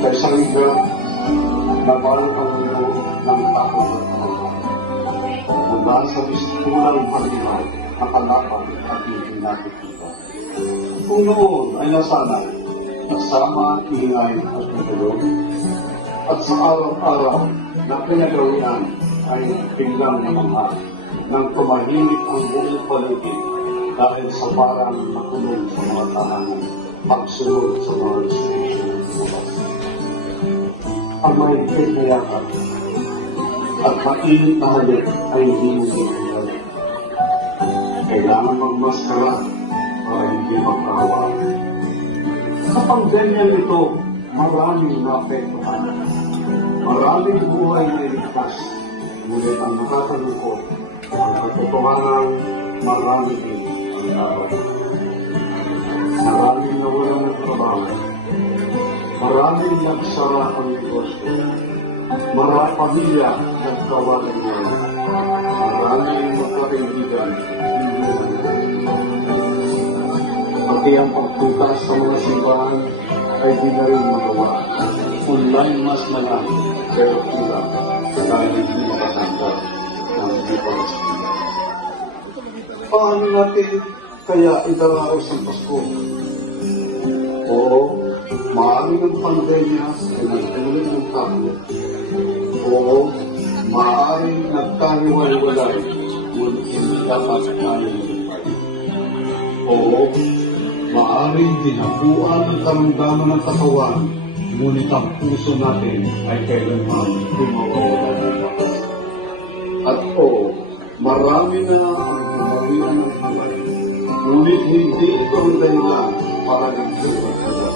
Kaysa ito, nabalang ang mundo ng takot at pangalaman. Mula sa mistulang panihan, nakalapan at hindi nakikita. Kung noon ay nasanay, nasama, ingay at matulog, at sa araw-araw na pinagawian ay biglang namangha nang tumahimik ang buong paligid dahil sa parang nakulong sa mga tahanan pagsunod sa mga restriction ng bukas. Ang mahigpit na yakap at mainit na halik ay hindi mo ginagalit. Kailangan magmaskara para hindi magkahawa. Sa pandemya nito, maraming naapektuhan. Maraming buhay na iligtas. Ngunit ang nakakalungkot, ang katotohanan, marami din ang dapat. Maraming nawalan ng trabaho. Maraming nagsara ang negosyo. Maraming pamilya nagkawalan ngayon. Maraming magkakaibigan pati ang pagtutas sa mga simbahan ay di na rin magawa. Online mas na lang, pero kulang dahil hindi makatanggap ng device. Paano natin kaya idaraos ang Pasko? Oo, maaaring ang pandemya ay nagtuloy ng takot. Oo, maaaring nagkaniwalay-walay, ngunit hindi dapat tayo magpapay. Oo, maaaring dinapuan ang karamdaman ng katawan, ngunit ang puso natin ay kailanman lumawala ng bakas. At marami na ang kumawian ng buhay, ngunit hindi ito ang dahilan para nagsulat sila.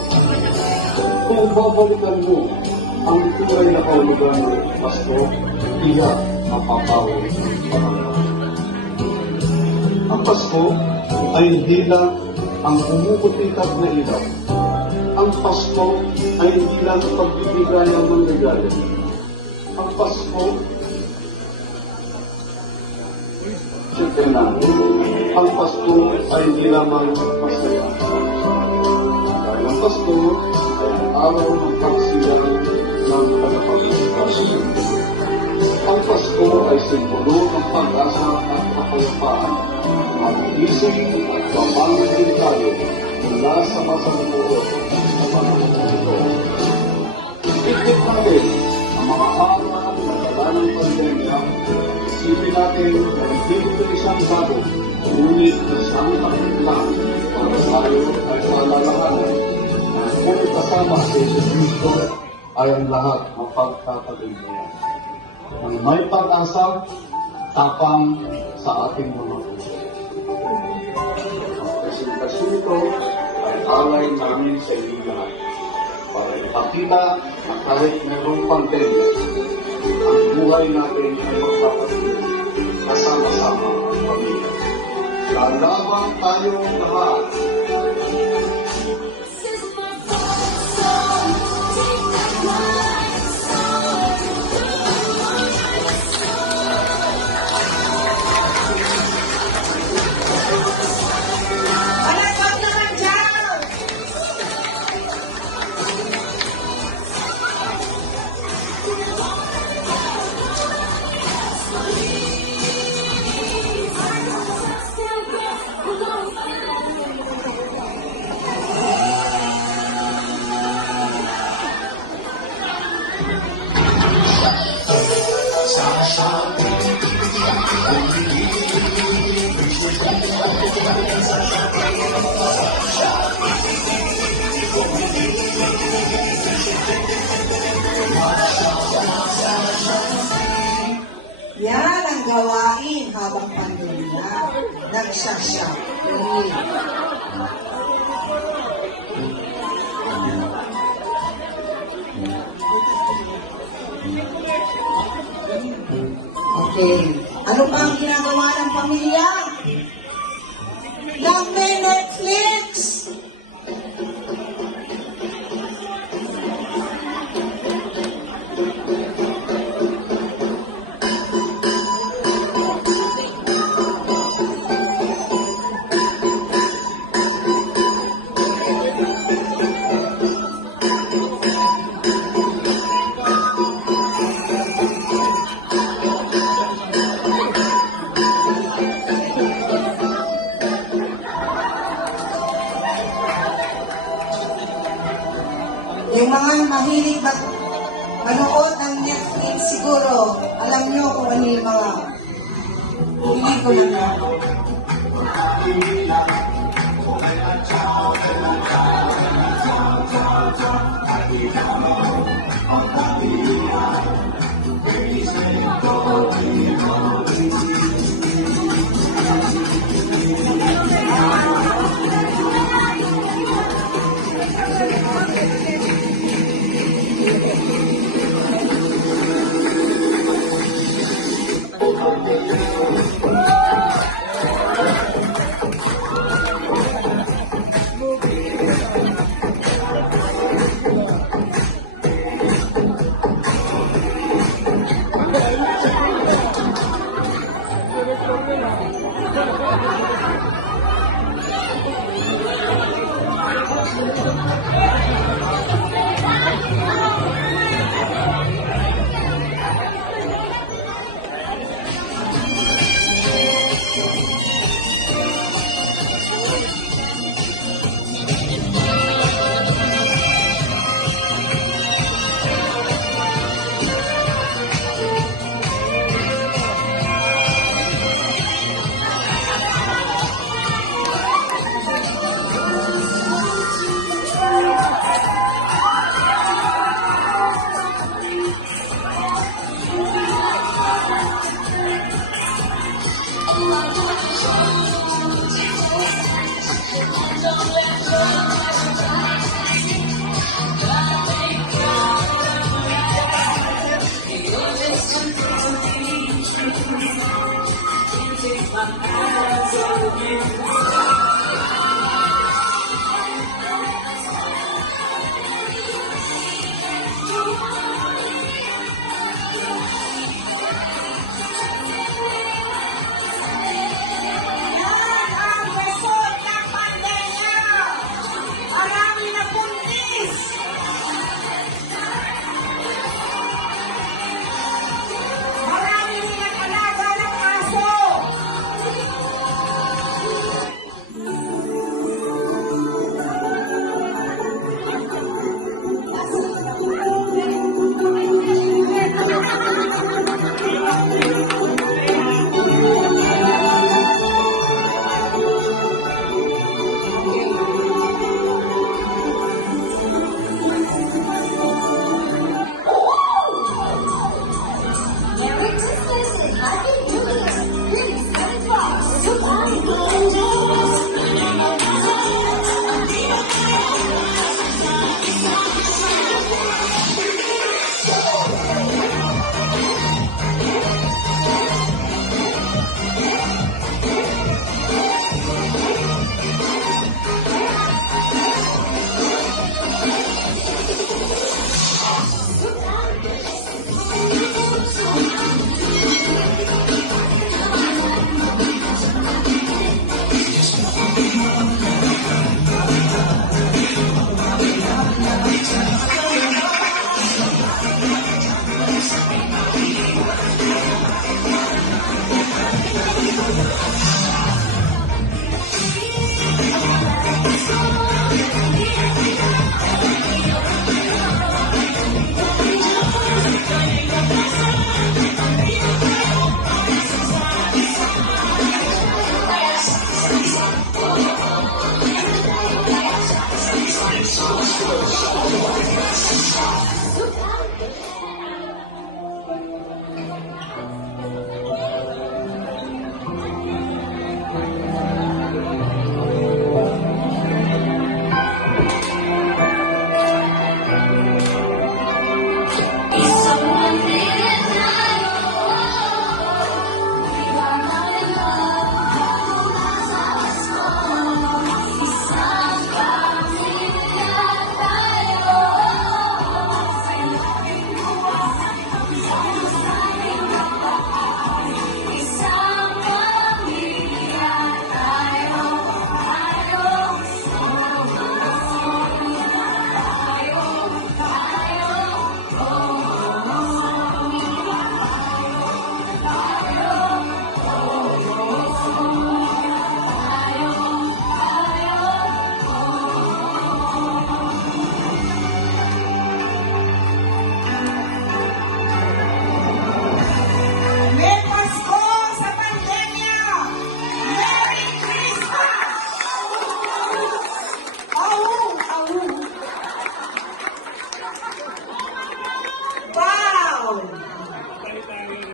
Kung babalikan mo ang tunay na kahulugan ng Pasko, tiyak mapapawi ang pangalaman. Ang Pasko ay hindi lang ang bumubutikap na ilaw. Ang Pasko ay hindi lang pagbibigayan ng regalo. Ang Pasko, siyempre na, ang Pasko ay hindi lamang masaya. Dahil ang Pasko ay ang araw ng pagsilang ng tagapagligtas. Ang Pasko ay simbolo ng pag-asa at kapayapaan. Mag-isip at mamangin tayo mula sa masalubuot sa panahon ito. Ikit natin ang mga araw na dala ng pandemya. Isipin natin na hindi ito isang bago, ngunit isang pakitlang para tayo ay paalalahanan. Ngunit kasama sa Jesus Cristo ay ang lahat ng pagkatagumpayan. Ang may pag-asa, tapang sa ating mga puso. Ang presentasyon ito ay alay namin sa inyo lahat para ipakita na kahit mayroong pandemya, ang buhay natin ay magpapatuloy kasama-sama ang pamilya. Lalaban tayong lahat. Yan ang gawain habang pandemya. Nagsashopping. Okay. Ano pa ang ginagawa ng pamilya? Nagme-Netflix! Yung mga mahilig manood ng Netflix siguro, alam nyo kung ano yung mga pelikula na.